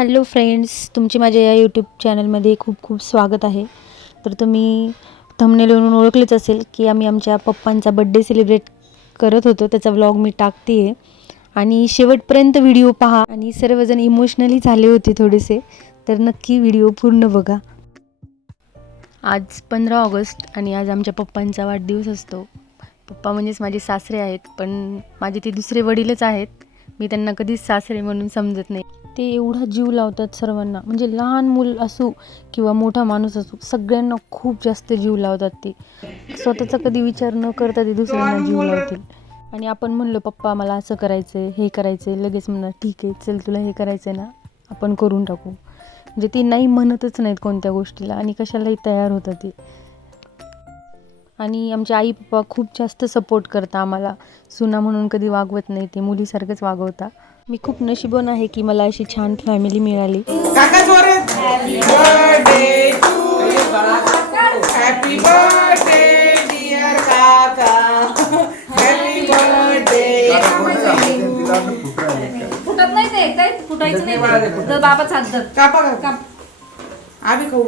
Hello friends तुमचे माझ्या या यूट्यूब चॅनलमध्ये खूप खूप स्वागत आहे. तर तुम्ही थंबनेलवरून ओळखलेच असेल की आम्ही आमच्या पप्पांचा बड्डे सेलिब्रेट करत होतो. त्याचा व्लॉग मी टाकते आहे आणि शेवटपर्यंत व्हिडिओ पहा. आणि सर्वजण इमोशनली झाले होते थोडेसे तर नक्की व्हिडिओ पूर्ण बघा. आज पंधरा ऑगस्ट आणि आज आमच्या पप्पांचा वाढदिवस असतो. पप्पा म्हणजेच माझे सासरे आहेत पण माझे ते दुसरे वडीलच आहेत. मी त्यांना कधीच सासरे म्हणून समजत नाही. ते एवढा जीव लावतात सर्वांना. म्हणजे लहान मूल असो किंवा मोठा माणूस असो सगळ्यांना खूप जास्त जीव लावतात ते. स्वतःचा कधी विचार न करता ते दुसऱ्यांना जीव लावतील. आणि आपण म्हणलो पप्पा मला असं करायचं आहे हे करायचं आहे लगेच म्हणणार ठीक आहे चल तुला हे करायचं आहे ना आपण करून टाकू. म्हणजे ती नाही म्हणतच नाहीत कोणत्या गोष्टीला आणि कशालाही तयार होतं ते. आणि आमचे आई पप्पा खूप जास्त सपोर्ट करता आम्हाला. सुना म्हणून कधी वागवत नाही ते मुलीसारखंच वागवता. मी खूप नशिबवान आहे की मला अशी छान फॅमिली मिळाली. काका जोरात happy birthday to happy birthday dear काका हॅपी बर्थडे फुटत नाही ते काय फुटायचं नाही. तर बाबाच हात धर. कापा काका. आम्ही खाऊ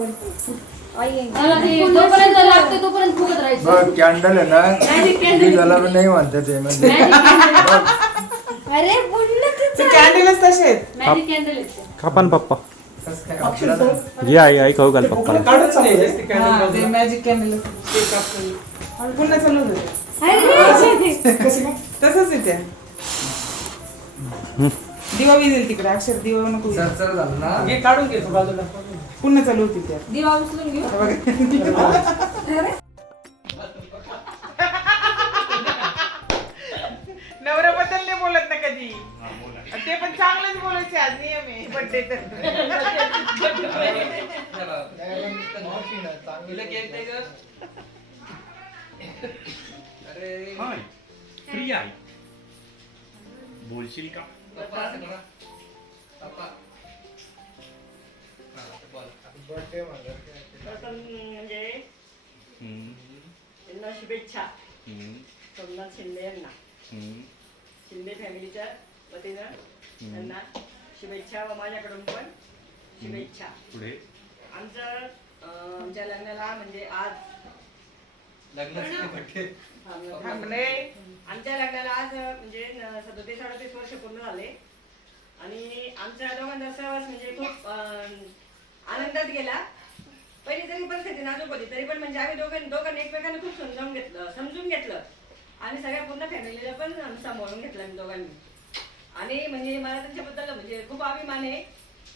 घाल. मला ते जोपर्यंत लागते तोपर्यंत फुगत राहायचं. बघ कॅन्डल आहे ना मी त्याला नाही म्हणतात ते म्हणजे. अरे बोललं ते कॅन्डलच तसे आहेत. मॅजिक कॅन्डल खापान पप्पा. घे आई आई खाऊ घाल पप्पाला. काढून चालू हा, ते मॅजिक कॅन्डल ते कापून पुन्हा चालू होते तसंच आहे त्या दिवा विजेल तिकडे अक्षर दिवा नको. हे काढून घे तू बाजूला. पुन्हा चालू होती त्या दिवा उचलून घेऊ? नवऱ्याबद्दल नाही बोलत ना कधी. ते पण चांगलंच बोलायचे आज नियम आहे. अरे. हाय. आहे बोलशील का? प्रथम म्हणजे त्यांना शुभेच्छा. सोमनाथ शिंदे यांना. हम्म, शिंदे फॅमिलीच्या वतीनं त्यांना शुभेच्छा व माझ्याकडून पण शुभेच्छा. पुढे. आमचं अं, आमच्या लग्नाला म्हणजे आज. थांबले. आमच्या लग्नाला आज म्हणजे सदतीस अडतीस वर्ष पूर्ण झाले. आणि आमच्या दोघांचा सहवास म्हणजे खूप आनंदात गेला. पहिली जरी परिस्थिती नाजूक होती तरी पण म्हणजे आम्ही दोघांनी दोघांनी एकमेकांना खूप समजावून घेतलं समजून घेतलं. आणि सगळ्या पूर्ण फॅमिलीला पण सांभाळून घेतलं आम्ही दोघांनी. आणि म्हणजे मला त्यांच्याबद्दल म्हणजे खूप अभिमान आहे.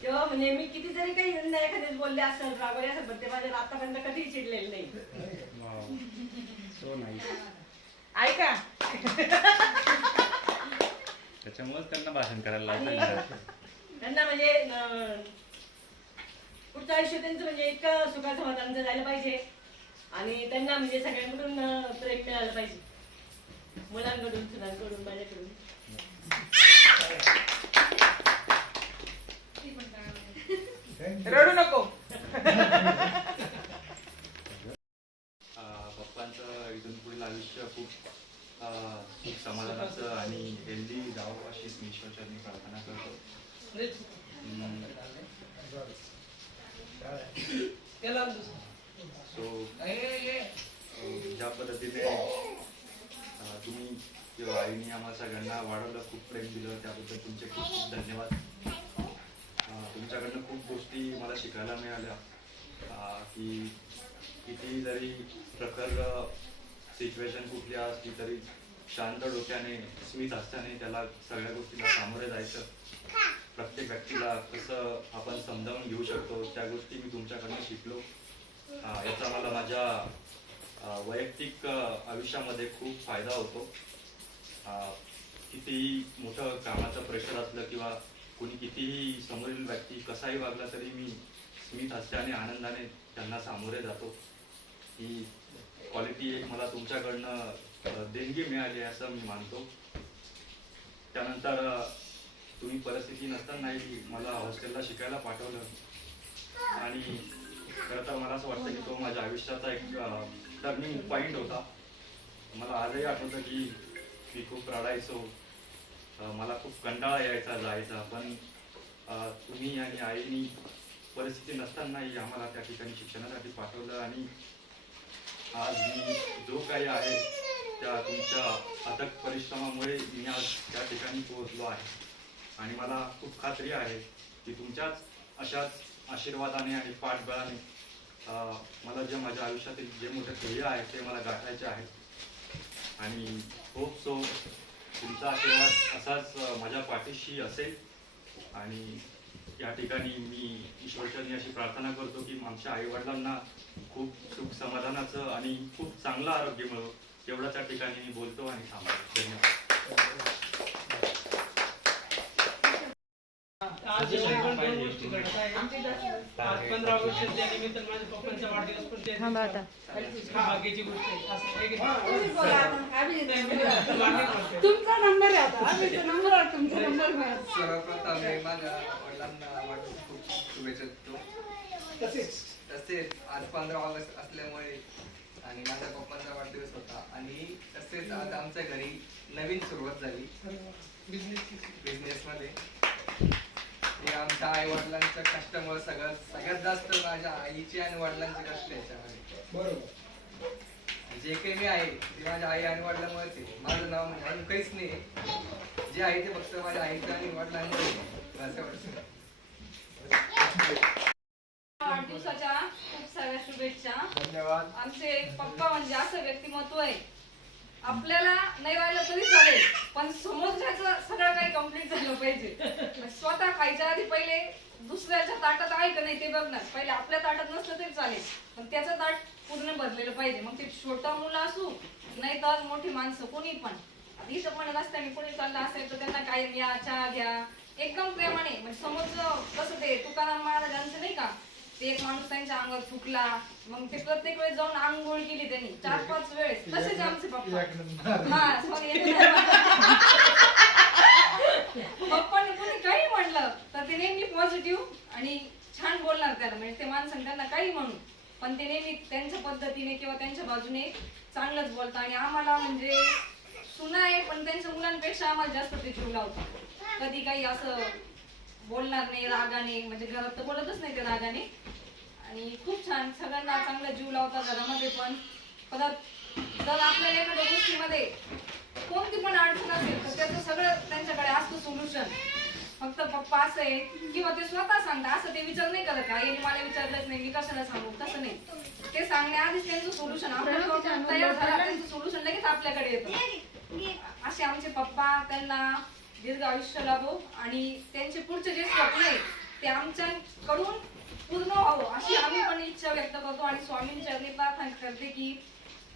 किंवा म्हणजे मी किती जरी काही एखाद्याच बोलले असेल रागवले असेल पण ते माझ्या आतापर्यंत कधीही चिडलेले नाही. ऐका. त्याच्यामुळेच त्यांना भाषण करायला लावलं त्यांना म्हणजे पुढचं आयुष्य त्यांचं म्हणजे इतकं सुखाचं समाधानचं जायला पाहिजे. आणि त्यांना म्हणजे सगळ्यांकडून प्रेम मिळालं पाहिजे. मुलांकडून सुनांकडून माझ्याकडून. रडू नको. पप्पांचं इथून पुढील आयुष्य खूप सुख समाधानाचं आणि हेल्दी जावं अशीच मी ईश्वरचरणी प्रार्थना करतो. सो ज्या पद्धतीने तुम्ही किंवा आईने आम्हाला सगळ्यांना वाढवलं खूप प्रेम दिलं त्याबद्दल तुमचे खूप खूप धन्यवाद. तुमच्याकडनं खूप गोष्टी मला शिकायला मिळाल्या. की किती जरी प्रखर सिच्युएशन कुठली असली तरी शांत डोक्याने स्मित असल्याने त्याला सगळ्या गोष्टीला सामोरे जायचं. प्रत्येक व्यक्तीला कसं आपण समजावून घेऊ शकतो. त्या गोष्टी मी तुमच्याकडनं शिकलो. याचा मला माझ्या वैयक्तिक आयुष्यामध्ये खूप फायदा होतो. कितीही मोठं कामाचं प्रेशर असलं किंवा कोणी कितीही समोरील व्यक्ती कसाही वागला तरी मी स्मित हस्ते आणि आनंदाने त्यांना सामोरे जातो. ही क्वालिटी एक मला तुमच्याकडनं देणगी मिळाली असं मी मानतो. त्यानंतर तुम्ही परिस्थिती नसतानाही मला हॉस्टेलला शिकायला पाठवलं. आणि खरं तर मला असं वाटतं की तो माझ्या आयुष्याचा एक टर्निंग पॉईंट होता. मला आजही आठवतं की मी खूप रडायचो. मला खूप कंटाळा यायचा जायचा. पण तुम्ही आणि आईनी परिस्थिती नसतानाही आम्हाला त्या ठिकाणी शिक्षणासाठी पाठवलं आणि आज मी जो काही आहे त्या तुमच्या अथक परिश्रमामुळे मी आज त्या ठिकाणी पोहोचलो आहे. आणि मला खूप खात्री आहे की तुमच्याच अशाच आशीर्वादाने आणि पाठबळाने मला जे माझ्या आयुष्यातील जे मोठे ध्येय आहे ते मला गाठायचे आहे. आणि होप सो तुमचा आशीर्वाद असाच माझ्या पाठीशी असेल. आणि या ठिकाणी मी ईश्वरचरणी अशी प्रार्थना करतो की आमच्या आईवडिलांना खूप सुख समाधानाचं आणि खूप चांगलं आरोग्य मिळो एवढं त्या ठिकाणी मी बोलतो आणि थांबतो. धन्यवाद. तुमचा नंबर आहे आता. आम्ही तो नंबर आहे, तुमचा नंबर घ्या. सर्वप्रथम मी माझ्या वडिलांना खूप शुभेच्छा देतो. तसेच. तसेच आज पंधरा ऑगस्ट असल्यामुळे आणि माझ्या पप्पांचा वाढदिवस होता. आणि तसेच आज आमच्या घरी नवीन सुरुवात झाली. बिझनेस मध्ये हे आमच्या आई वडिलांच्या कष्टामुळे सगळ्यात सगळ्यात जास्त माझ्या आईचे आणि वडिलांचे कष्ट याच्यामध्ये. बरोबर जे काही मी आहे ते माझ्या आई आणि वडिलांमुळेच आहे माझं नाव म्हणून काहीच नाही आहे. जे आहे ते फक्त माझ्या आईचं आणि वडिलांमुळे वाढदिवसाच्या खूप साऱ्या शुभेच्छा. धन्यवाद. आमचे पप्पा म्हणजे असं व्यक्तिमत्व आहे. आपल्याला नाही राहिलं तरी चालेल पण समोरच्याचं सगळं काही कंप्लीट झालं पाहिजे. स्वतः खायच्या आधी पहिले दुसऱ्याच्या ताटात आहे का नाही ते बघणार. पहिले आपल्या ताटात नसलं तरी चालेल पण त्याचं ताट पूर्ण भरलेलं पाहिजे. मग ते छोटं मुलं असू नाही तर मोठी माणसं कोणी पण. इथं पण रस्त्याने कोणी चाललं असेल तर त्यांना काय या चहा घ्या. एकदम प्रेमाने म्हणजे समोरचं कसं ते तुकाराम महाराजांचं नाही का ते एक माणूस त्यांच्या अंगावर फुकला. मग ते प्रत्येक वेळेस जाऊन आंघोळ केली त्यांनी. चार पाच वेळेस. तसेच आमचे पप्पा. हा सॉरी पप्पाने कोणी काही म्हणलं तर ते नेहमी पॉझिटिव्ह आणि छान बोलणार त्याला. म्हणजे ते माणसं त्यांना काही म्हणू. पण ते नेहमी त्यांच्या पद्धतीने किंवा त्यांच्या बाजूने चांगलंच बोलतात. आणि आम्हाला म्हणजे सुना आहे पण त्यांच्या मुलांपेक्षा आम्हाला जास्त ते जीव लावतात. कधी काही असं बोलणार नाही रागाने म्हणजे घरात तर बोलतच नाही ते रागाने. आणि खूप छान सगळ्यांना चांगला जीव लावतात घरामध्ये पण. परत जर आपल्याला एखाद्या गोष्टीमध्ये कोणती पण अडचण असेल तर त्याचं सगळं त्यांच्याकडे असतं सोल्युशन फक्त पप्पा असं आहे किंवा ते स्वतः सांगतात असं ते विचार नाही करत का यांनी मला विचारलंच नाही मी कशाला सांगू? तसं नाही. ते सांगण्याआधीच त्यांचं सोल्युशन आपल्या तयार झालं त्यांचं सोल्युशन लगेच आपल्याकडे येतं. असे आमचे पप्पा त्यांना दीर्घ आयुष्य लाभो आणि त्यांचे पुढचे जे स्वप्न आहे ते आमच्याकडून पूर्ण व्हावं अशी आम्ही पण इच्छा व्यक्त करतो आणि स्वामींच्या चरणी प्रार्थना करते की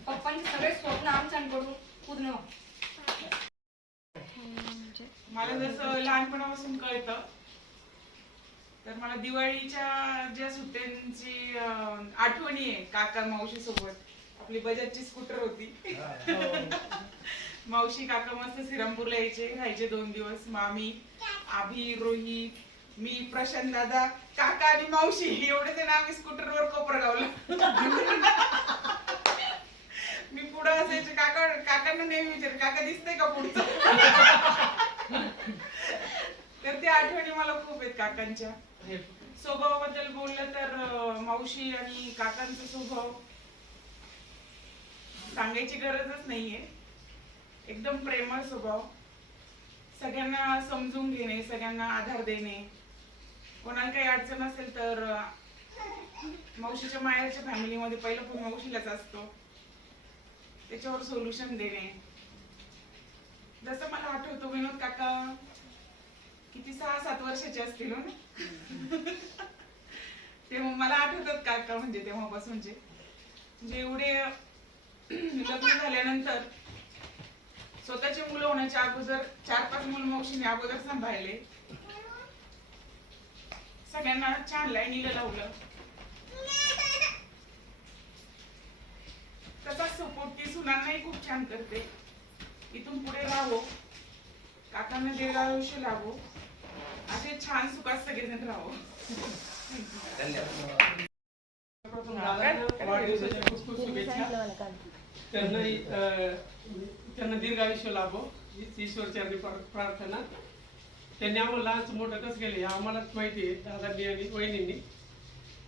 पप्पांचे सगळे स्वप्न आमच्याकडून पूर्ण व्हावं. मला जसं लहानपणापासून कळतं तर मला दिवाळीच्या ज्या सुट्ट्यांची आठवणी आहे काका मावशी सोबत आपली बजाजची स्कूटर होती. मावशी काका मस्त श्रीरामपूरला यायचे राहायचे दोन दिवस. मामी आभी रोहित मी प्रशांत दादा काका आणि मावशी. एवढे जण आम्ही स्कूटरवर कोपरगावला मी पुढे असायचे काका काकांना नेहमी विचार काका दिसतंय का पुढचं? तर त्या आठवणी मला खूप आहेत काकांच्या. स्वभावाबद्दल बोललं तर मावशी आणि काकांचा स्वभाव सांगायची गरजच नाहीये. एकदम प्रेमळ स्वभाव. सगळ्यांना समजून घेणे सगळ्यांना आधार देणे. कोणाला काही अडचण असेल तर मावशीच्या माहेरच्या फॅमिलीमध्ये पहिलं पण मावशीलाच असतो. त्याच्यावर सोल्युशन देणे. जसं मला आठवतो विनोद काका किती सहा सात वर्षाचे असतील हो ना? तेव्हा मला आठवतात काका म्हणजे तेव्हापासूनचे. म्हणजे एवढे लग्न झाल्यानंतर स्वतःची मुलं होण्याच्या अगोदर चार पाच मुलं मावशीने अगोदर सांभाळले. सगळ्यांना छान लाईनीला लावलं. त्याचा सपोर्ट ती सुनांनाही खूप छान करते. इथून पुढे राहो काकांना दीर्घ आयुष्य लाभो असे छान सुखात सगळेजण राहो दादांना वाढदिवसाच्या खूप खूप शुभेच्छा. त्यांनाही अं, त्यांना दीर्घ आयुष्य लाभो हीच ईश्वर प्रार्थना. त्यांनी आम्हाला लहानचं मोठं कसं केलं हे आम्हालाच माहिती आहे दादांनी आणि वहिनींनी.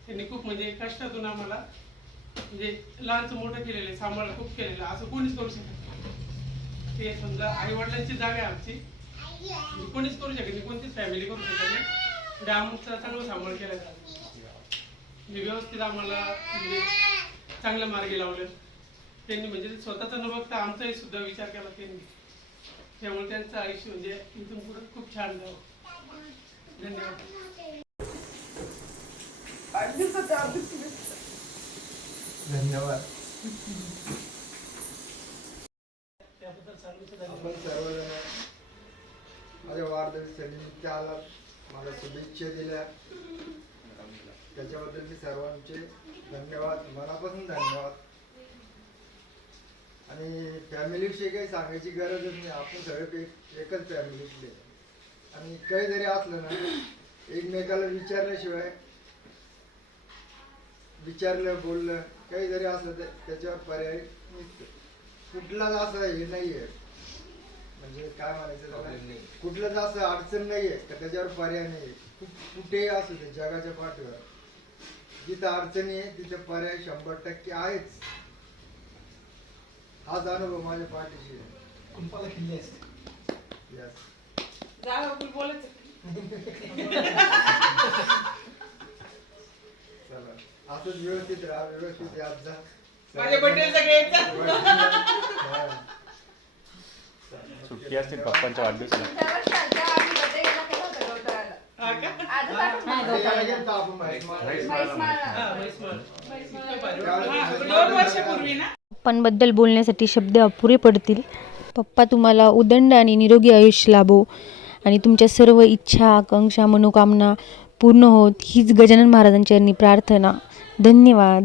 त्यांनी खूप म्हणजे कष्टातून आम्हाला म्हणजे लहानचं मोठं केलेलं आहे सांभाळ खूप केलेलं असं कोणीच करू शकत ते समजा आई वडिलांची जागा आहे आमची. कोणीच करू शकत नाही कोणतीच फॅमिली करू शकत नाही. म्हणजे आमचा चांगला सांभाळ केला म्हणजे व्यवस्थित आम्हाला म्हणजे चांगल्या मार्गी लावलं त्यांनी म्हणजे स्वतःचा न बघता आमचाही सुद्धा विचार केला त्यांनी. त्यामुळे त्यांचं आयुष्य म्हणजे इथून पुढे खूप छान जावं. धन्यवाद. धन्यवाद. त्याबद्दल सांगू सर्वजण माझ्या वाढदिवसानिमित्त आलात मला शुभेच्छा दिल्या. त्याच्याबद्दल मी सर्वांचे धन्यवाद मनापासून धन्यवाद. आणि फॅमिलीविषयी काही सांगायची गरजच नाही. आपण सगळे एक एकच फॅमिलीतले. आणि काही जरी असलं ना एकमेकाला विचारल्याशिवाय विचारलं बोललं काही जरी असलं तर त्याच्यावर पर्याय नसतो. कुठलाच असं हे नाही आहे म्हणजे काय म्हणायचं. कुठलंच असं अडचण नाही आहे का त्याच्यावर पर्याय नाही आहे कुठेही असू दे जगाच्या पाठीवर. जिथं अडचणी आहे तिथं पर्याय शंभर टक्के आहेच. हाच अनुभव माझ्या पाठीशी आहे. जा बाबू, बोलायचं चला असंच व्यवस्थित राहा व्यवस्थित जा माझ्या बड्डेला. हा. सुट्टी असतील पप्पांच्या वाढदिवसाला हा का? आपण म्हैस. हा, म्हैस हा. दोन वर्षापूर्वी ना पप्पांबद्दल बोलण्यासाठी शब्द अपुरे पडतील. पप्पा तुम्हाला उदंड आणि निरोगी आयुष्य लाभो आणि तुमच्या सर्व इच्छा आकांक्षा मनोकामना पूर्ण होत हीच गजानन महाराजांच्या प्रार्थना. धन्यवाद.